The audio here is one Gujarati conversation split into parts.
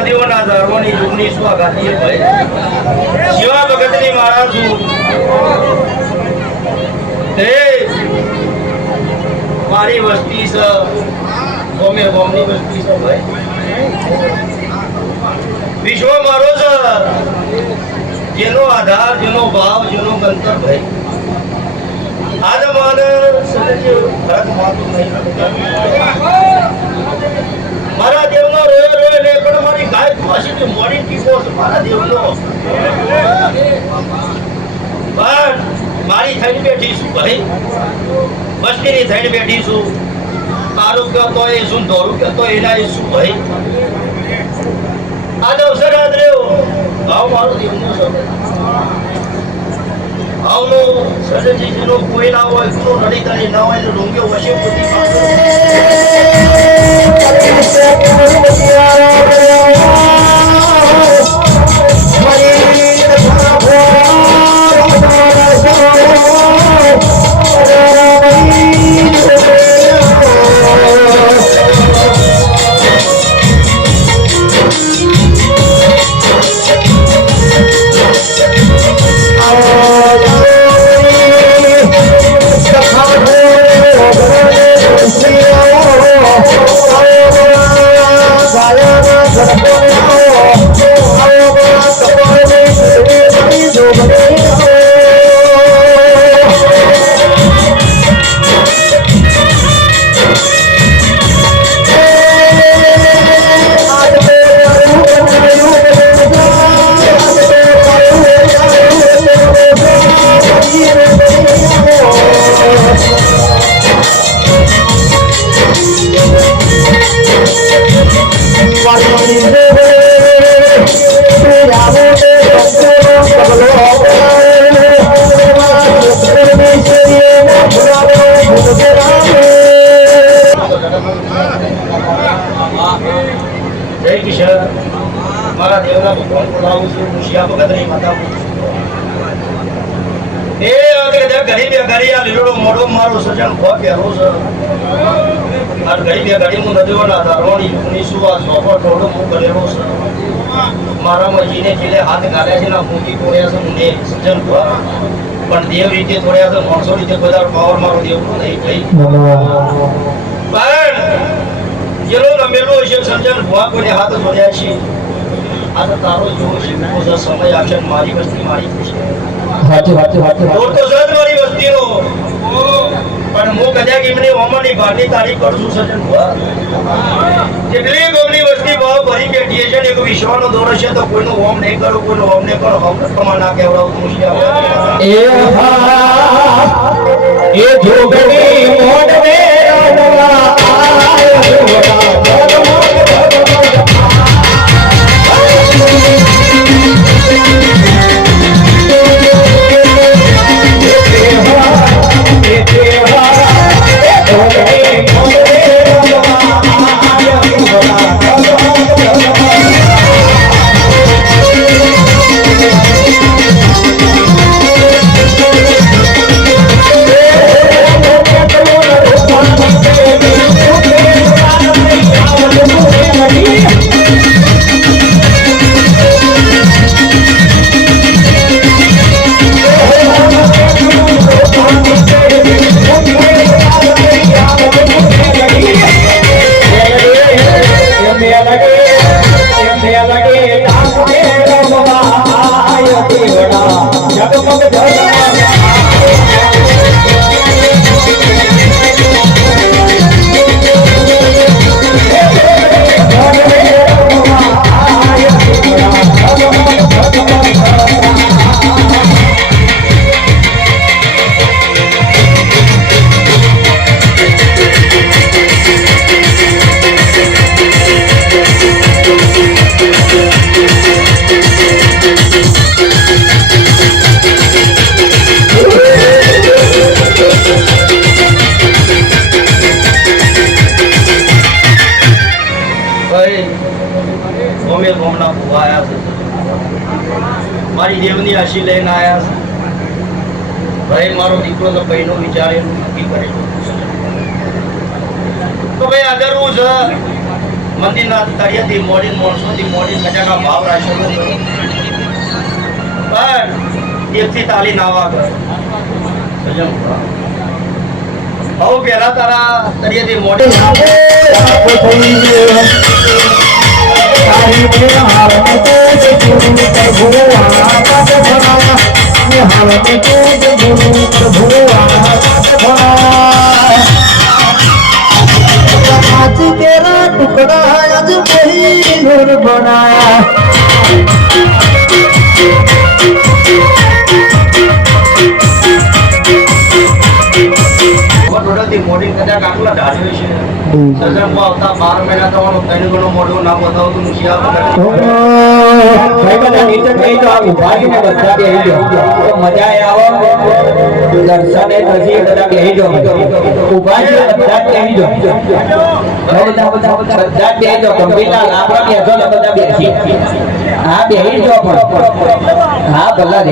નદીઓના ધારોની જૂની સ્વાગાતી ભાઈ શિવા ભગતની મારા છું મારી વસ્તી છે ગોમે ગોમની વસ્તી છે ભાઈ વિશ્વ મારો છે જેનો આધાર જેનો ભાવ જેનો ગંતર ભાઈ આજ માને ફરક માતું નહીં મારા દેવનો રોય રોય લે પણ મારી ગાય પાસેથી મોડી ટીકો છે મારા દેવનો પણ મારી થઈને બેઠી છું ભાઈ વસ્તીની થઈને બેઠી છું તારું કહેતો એ શું ધોરું કહેતો એના એ શું ભાઈ આજ અવસર યાદ રહ્યો ભાવ મારો દેવનો છે ભાવનો સજનજી જેનો કોઈ ના હોય ગુનો નડી કરી ના હોય તો ડુંગ્યો વશે બધી મારા દેવના ભગવાન બોલાવું છું શિયા ભગતની માતા એ અગર ગરીબે ગરી આ લીલો મોડો મારો સજન ખો પહેરો છે આ ગરીબે ગરી હું નદીઓના ધારોની યુગની સુવા સોફો થોડો હું કરેલો છે મારા મજીને ખીલે હાથ ગાળ્યા છે ના મૂકી તોડ્યા છે મને સજન ખો પણ દેવ રીતે તોડ્યા છે માણસો રીતે બધા પાવર મારો દેવ નહીં ભાઈ પણ જેનો રમેલો છે સજન ખો કોઈને હાથ જોડ્યા છે આ તો તારો જોવો છે કોઈ સમય આવશે મારી વસ્તી મારી થશે સાચી વાત તો સજ મારી વસ્તીનો પણ હું કદાચ એમની ઓમની ભાટી તારી કરું છું સજન ભુવા જેટલી ગોમની વસ્તી ભાવ ભરી બેઠી છે ને એક વિશ્વનો દોર છે તો કોઈનો ઓમ નહીં કરો કોઈનો ઓમ નહીં કરો હમ પ્રમાણ ના કહેવડાવું છું એ જોગણી મોઢ મે ગોમે ગોમના ભૂવા આવ્યા છે મારી દેવની આશી લઈને આવ્યા છે ભાઈ મારો દીકરો તો બહેનો વિચારે નક્કી કરે તો ભાઈ આગળવું છે મંદિરના તળિયાથી મોડી માણસોથી મોડી કજાના ભાવ રાખ્યો પણ એકથી તાલી નાવા ગયો હવે પહેલા તારા તળિયાથી મોડી तेरा टुकड़ा आज वही नूर बनाया મોડી કદાચ આટલા ઢાળ્યો છે સજનમાં આવતા 12 મહિના તમારો કઈ ગણો મોઢું ના બતાવતું હા ભલા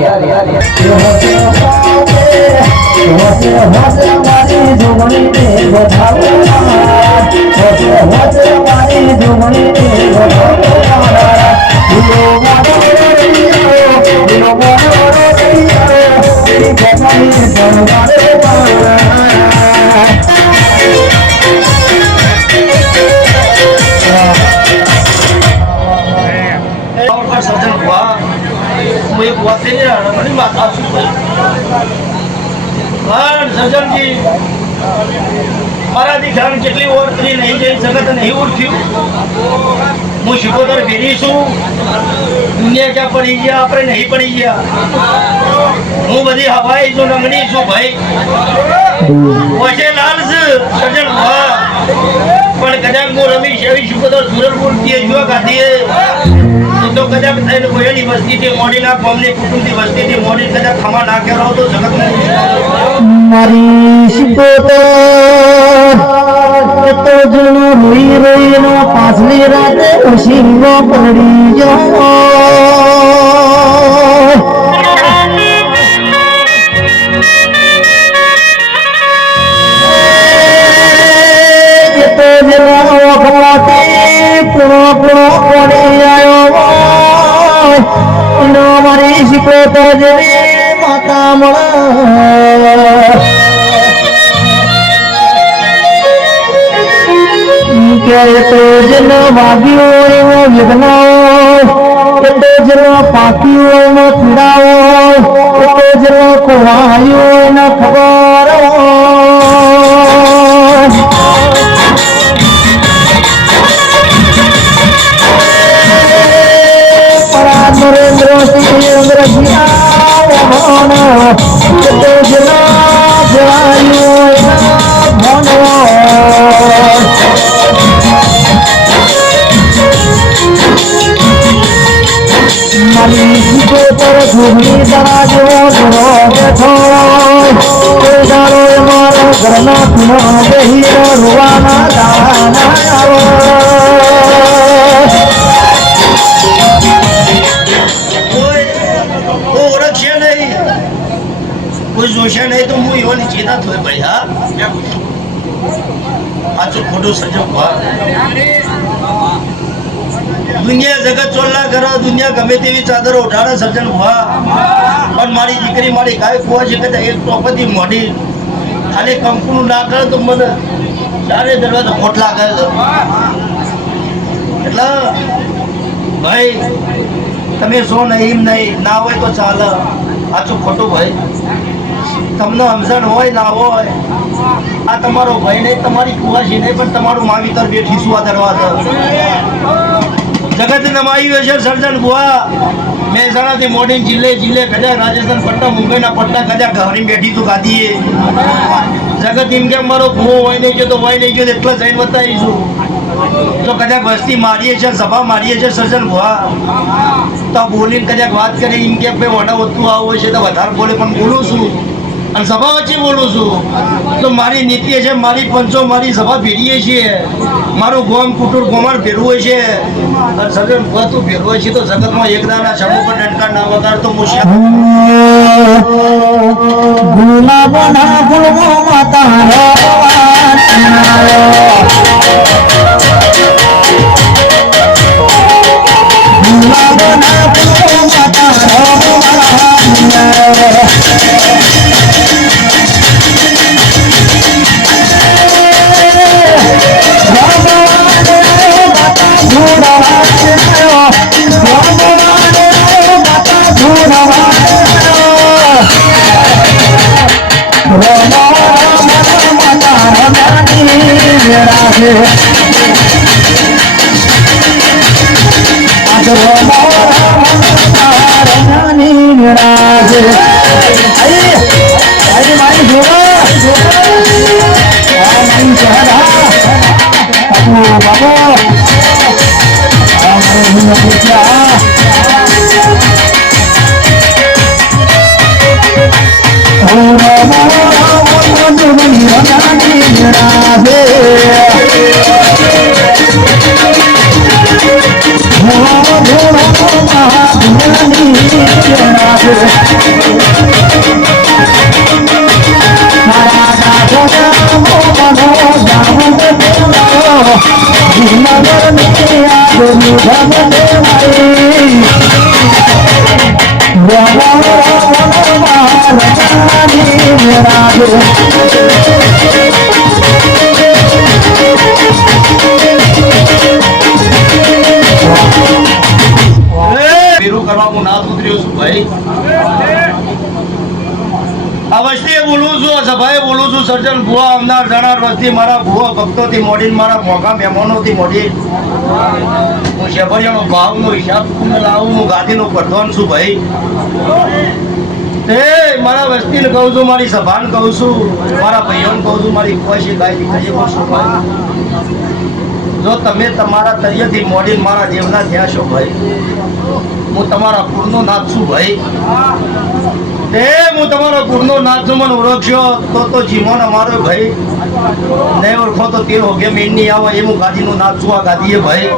સજન ભુવા હું એક વાત થઈ ઘણી માતા છું પણ સજનજી મારા દીકરાને જેટલી ઓળખી નહીં જઈ શકત નહીં ઓળખ્યું હું શિકોતર ફેરી છું દુનિયા ક્યાં પડી ગયા આપણે નહીં પડી ગયા હું બધી હવાઈ છું નંગણી છું ભાઈ વચ્ચે લાલ છે સજન ભુવા પણ કદાચ હું રમીશ એવી શિકોતર સુરત મૂર્તિએ જોવા કાઢીએ તો કદાચ થઈને કોઈની વસ્તીથી મોડીના કોમની કુટુંબની વસ્તીથી મોડી કદાચ ખમા ના કર્યો તો જગત મારી શિકોતર તો જણો રોઈ રોઈનો પાછલી રાતે ઉસીનો પડી ગયો તો જણો વખતે પૂરો પડી આવ્યો એનો મારી શિકોતર જેવી માતા મળે કે તો જન વાગ્યો એવો વિઘ્નાઓ કે તો જન પાક્યો એનો પીડાઓ કે તો જન કોવાયો એનો ખબર નરેન્દ્ર સિંહ અંગ્રેજીયા કે તો જન જવાયો એના ભણવો મારી શિકોતર ઘૂમની દરાજો ધરો બેઠો કોઈ દાડો મારો ઘરનો પીનો બેહી રોવાના દાણા આવો ઓળખશે નહીં કોઈ જોશે નહીં તો હું એવાની ચેતા થોય ભાઈ હા સાચું ખોટું સજવવા દુનિયા જગત ચોલ્લા કરો દુનિયા ગમે તેવી ચાદરો ઉઠાડે સર્જન ભુવા પણ મારી દીકરી મારી ગાય કુવા છે કે એક ટોપથી મોઢી ખાલી કંકુનું ના કરે તો મને ચારે દરવાજો ખોટલા કરે એટલે ભાઈ તમે શો નહીં નહીં ના હોય તો ચાલે સાચું ખોટું ભાઈ તમને સમજણ હોય ના હોય આ તમારો ભાઈ નહીં તમારી કુવાસી નહીં પણ તમારું માવીતર બેઠી શું આ દરવાજા જગત નમાયું હશે સર્જન ભુવા મહેસાણાથી મોડી જિલ્લે કદાચ રાજસ્થાન પટ્ટા મુંબઈના પટ્ટા કદાચ ઘણી બેઠી તું ગાદીએ જગત એમ કે મારો ભૂવો હોય નહીં ગયો તો હોય નહીં ગયો એટલે જઈને બતાવીશું તો કદાચ વસ્તી મારીએ છે સભા મારીએ છે સર્જન ભુવા તો બોલીને કદાચ વાત કરી એમ કે ભાઈ વડા વધતું આવું છે તો વધારે બોલે પણ બોલું છું અને સભા વચ્ચે બોલું છું તો મારી નીતિ છે, મારી પંચો મારી સભા ભેડીએ છીએ, મારું ગોમ કુટુંબ ગોમાળ ભેરવું છે અને સગન બધું ભેરવું છે તો જગતમાં એક દાના શબ્દો પર ડંકા ના વગાડ તો મુશ્કેલ ગુલાબના ફૂલમાં તારો ગુલાબના ફૂલમાં તારો ભેરું કરવામાં ના ઉતર્યો છું ભાઈ. આ વસ્તીએ બોલું છું, સભાએ બોલું છું. સર્જન ભુવા અમદાર જણાર વસ્તી મારા ભુવા ભક્તોથી મોડીને મારા મોંઘા મહેમાનોથી મોડી હું શેભરિયાનો ભાવનો હિસાબ લાવું. હું ગાદીનો પ્રધાન છું ભાઈ. એ મારા વસ્તીને કહું છું, મારી સભાને કહું છું, મારા ભાઈઓને કહું છું, મારી ખુશી ગાય દીકરીએ કહું છું ભાઈ, જો તમે તમારા તરિયેથી મોડીને મારા દેવના થયા છો ભાઈ, હું તમારા કુળનો નાથ છું ભાઈ. તે હું તમારો કુળનો નાથ છું, મને ઓળખશો તો જીવન અમારો ભાઈ, નહીં ઓળખો તો તેલ હોગે મીણ નહીં આવે. એ હું ગાદીનો નાથ છું, આ ગાદીએ ભાઈ.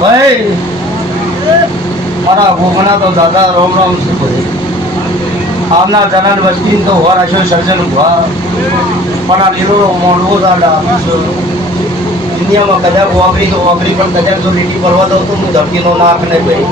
ભાઈ મારા ભોગના તો દાદા રામ રામ છે ભાઈ. આવનાર જનાર વસ્તી તો હોર હશો સર્જન ભા પણ આ લીલો મોડવો દાદા દુનિયામાં કદાચ ઓગરી તો ઓગરી પણ કદાચ જો લીટી પરવા દઉં તો હું ધરતીનો નાક નહીં ભાઈ.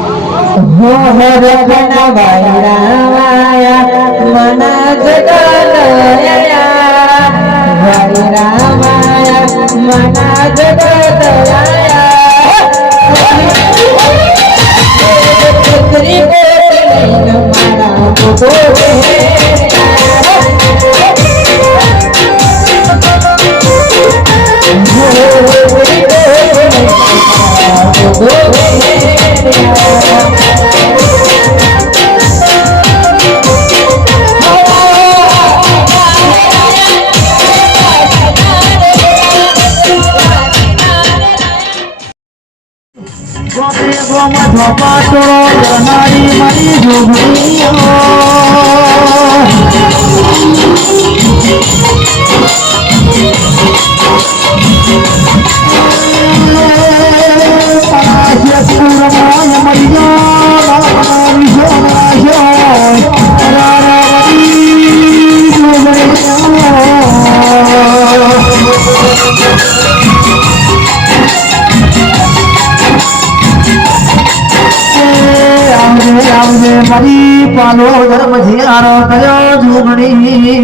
આવજે મારી પાલો ધર્મ જીયારો કર્યો જોગણી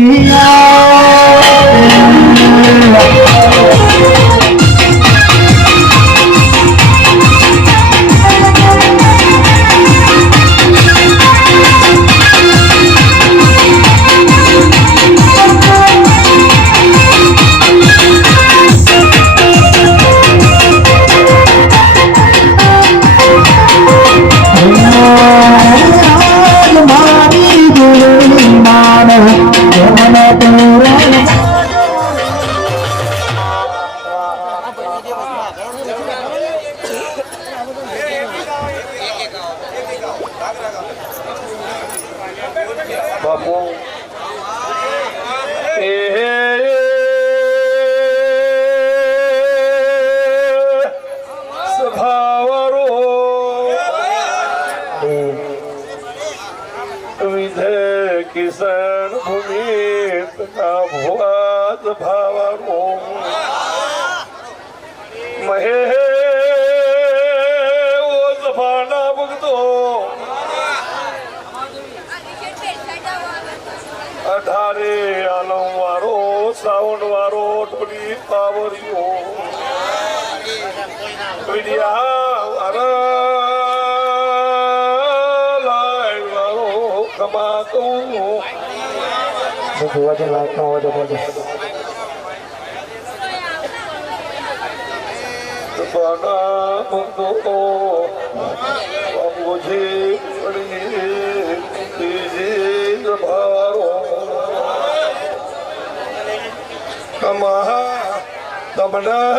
બાપુ સભાવારો વિધે કિશન ભૂમિ ભુવા સભાવારો મહે ઓ સભાના ભક્તો અઢારે આલમ વાળો સાવણ વાળો ઢોલી પાવરિયો ખમા કહું મુझे કમા તમના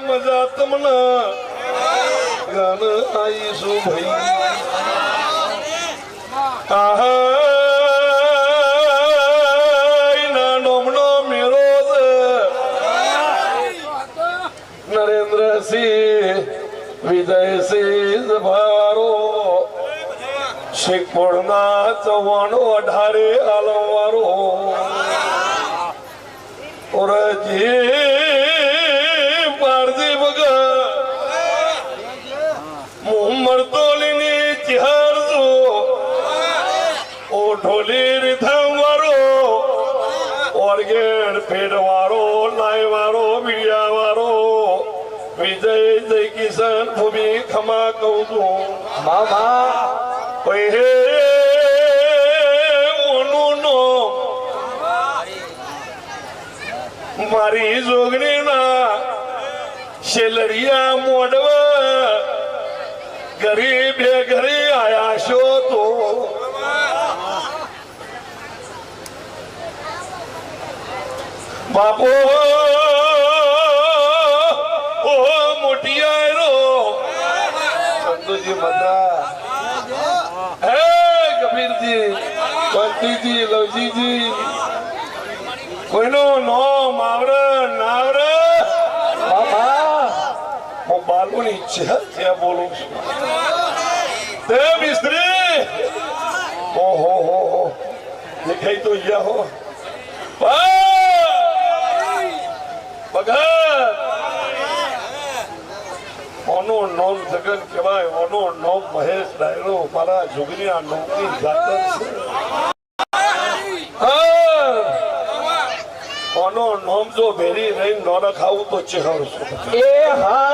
મજા તમના ગાન આઈશું ભાઈ નાનોમનો મેરો નરેન્દ્રસિંહ વિજયસિંહ ભારો શેખપુરના ચવાણો અઢારે આલવારો ઓરજી પારજી ભગત મુમરતોલીની ચિહારજો ઓ ઢોલી રીધમ વાળો ઓર્ગેડ ફેડ વાળો લાય વાળો બીડિયા વાળો વિજય જય કિશન ભૂમિ ખમા કહું છું મામા મારી જોગણી ના શેલરિયા મોડવા ગરીબ ઘરે આયા છો તો બાપો ઓ મોટિયારો ચંદુજી મદા હે કબીરજી બંતીજી લવજીજી કોઈનો નો માવરે નાવરે બાબા હું બાલુની ઈચ્છા ત્યાં બોલું છું તે મિસ્ત્રી ઓહો હો હો દેખાઈ તો ગયા હો ભગત ઓનો નોમ જગન કહેવાય ઓનો નોમ મહેશ ડાયરો મારા જોગની આ નોમની જાતર છે ઓનો નોમ જો ભેરી રહીને ન રખાવું તો ચહેરો એ હા